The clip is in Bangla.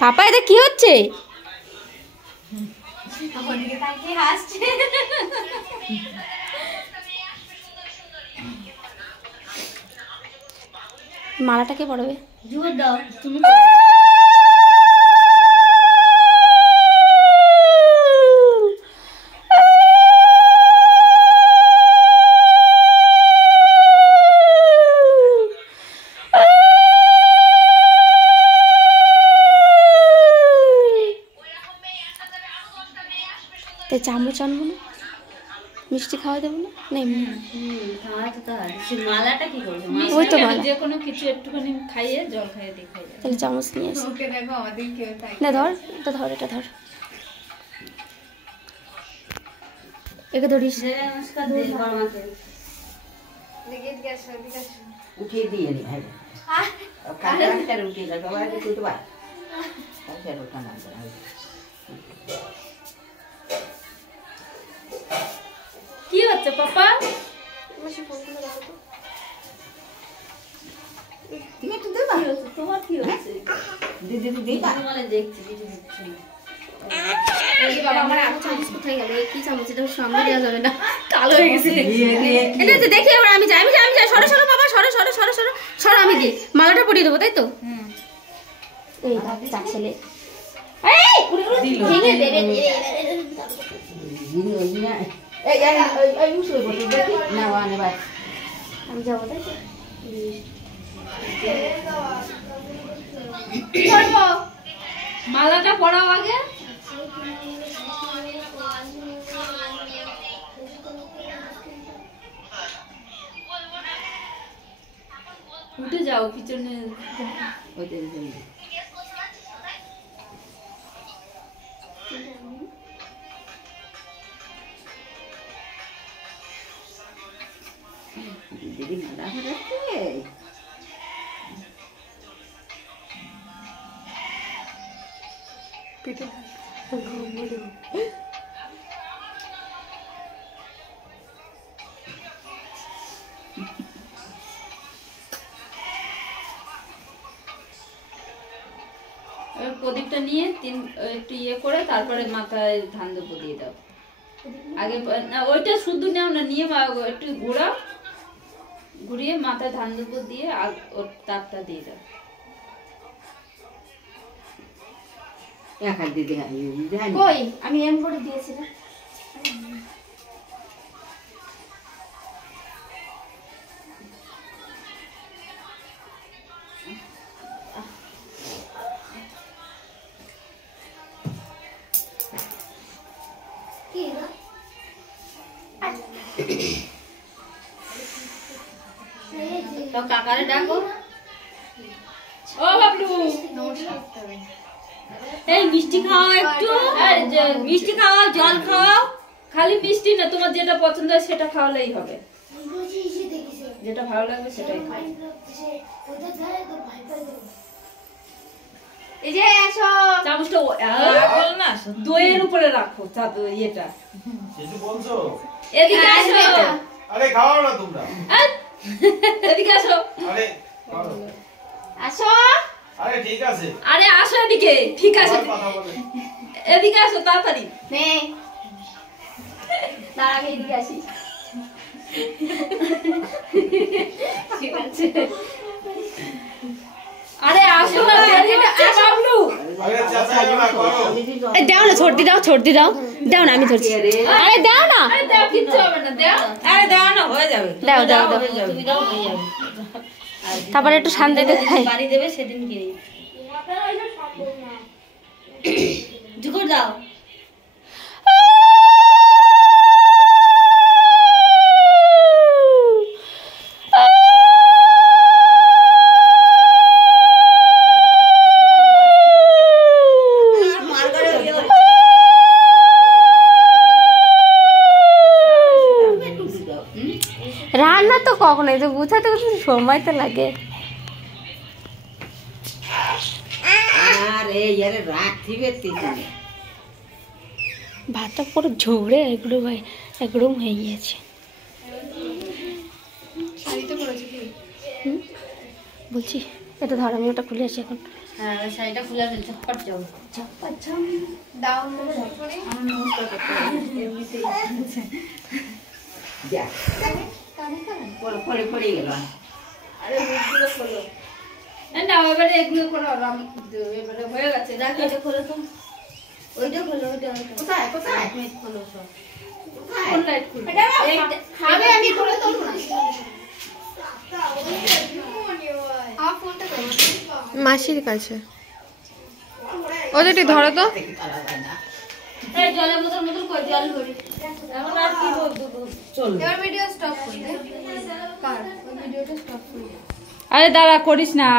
পাপা এটা কি হচ্ছে? মালাটা কে পড়বে? তুমি চামচ আনবো না, মিষ্টি খাওয়া দেবো না? মালাটা কি করবে? ওই তো মালা, যে কোনো কিছু একটুখানি খাইয়ে জল খাইয়ে দেখাই যায়। তাহলে চামচ নিয়ে আসি। না ধর, এটা ধর, এটা ধর, একে ধরিস। নমস্কার দে বড়মাকে। উঠিয়ে দিয়ে নি ভাই কাটা উঠিয়ে দাও বাবা একটু তো বা কাটা ওঠা না কি হচ্ছে পাপা? তুমি একটু দেবা? তোমার কি হচ্ছে? দিদি দেবা? মানে দেখছি দিদি দিচ্ছি। এই বাবা আমার আগে চামচ কোথায় গেল? কি চামচ? এটা সামনে দেওয়া যাবে না, কালো হয়ে গেছে। এটা তো দেখি এবার আমি যাই, সরো সরো বাবা, সরো সরো সরো সরো সরো, আমি দিই মালাটা পরিয়ে দেবো, তাই তো? এই বাচ্চা ছেলে ভেঙে দেবে। আমি যাবো, তাই তো? মালাটা পরাও আগে। উঠে যাও পিছনে। দিদি মালা হারাচ্ছে পিঠে প্রদীপটা নিয়ে একটু ইয়ে করে তারপরে মাথায় ধান দুপুর দিয়ে দাও। আগে না ওইটা শুদ্ধ নাও না, নিয়ে একটু ঘোরাও, ঘুরিয়ে মাথায় ধান দুপুর দিয়ে ওর তারটা দিয়ে দাও। দিদি কই আমি এম করে দিয়েছি না। তো কাকারে ডাকো। ও বাবলু এই মিষ্টি খাও একটু, মিষ্টি খাওয়াও, জল খাওয়াও। খালি মিষ্টি না, তোমার যেটা পছন্দ হয় সেটা খাওয়ালেই হবে, যেটা ভালো লাগবে সেটাই খাও। এই যে আসো, চামচটা দইয়ের উপরে রাখো, ইয়েটা এদিকে আসো। আরে খাও না তোমরা, এদিকে আসো। আরে আসো, আরে ঠিক আছে, আরে আসো এদিকে, ঠিক আছে কথা বলে এদিকে আসো তাড়াতাড়ি। নে দাঁড়া, আমি এদিকে আসি। ঠিক আছে, আরে আসো না, বাবলু আরে চাচা না করো, দাও না, ছড়দি দাও, ছড়দি দাও, দাও না, আমি ধরছি। আরে দাও না, আরে দাও, কিচ্ছু হবে না, দাও। আরে দাও না, হয়ে যাবে। দাও দাও দাও, তুমি দাও, হয়ে যাবে। তারপরে একটু শান্তিতে খাই। বাড়ি দেবে সেদিন কিনে ঝুকুর দাও। রান্না তো কখনোই তো গুছাতে সময় তো লাগে। আরে ইয়ারে রাত থিবে তিনে ভাতটা পুরো ঝরে একদম হয়ে গিয়েছে। বলছি এটা ধর আমি ওটা খুলে আসি এখন। হ্যাঁ ওই শাড়িটা খুলে আসলে ঝটপট যাবো। আমার নমস্কার করতে হবে এমনিতেই। যা পড়ে গেল। আরে বুকগুলো খোলো। না এবারে এগুলো করো এবারে হয়ে গেছে। রাখ এটা খোলো তো, ওইটা খোলো, ওইটা কোথায় কোথায় মিনিট খোলো সব। কোথায়? কোন লাইট খুলবে? খাবে আমি খোলো তো না। মাসির কাছে ওদেরটি ধরো তো। দেখি তারা যায় না। এই জলের বোতল কই জল ভরি। এখন আর কি বলবো? চল এবার ভিডিও স্টপ করে দে। কার ওই ভিডিওটা স্টপ করে দে। আরে দাঁড়া করিস না।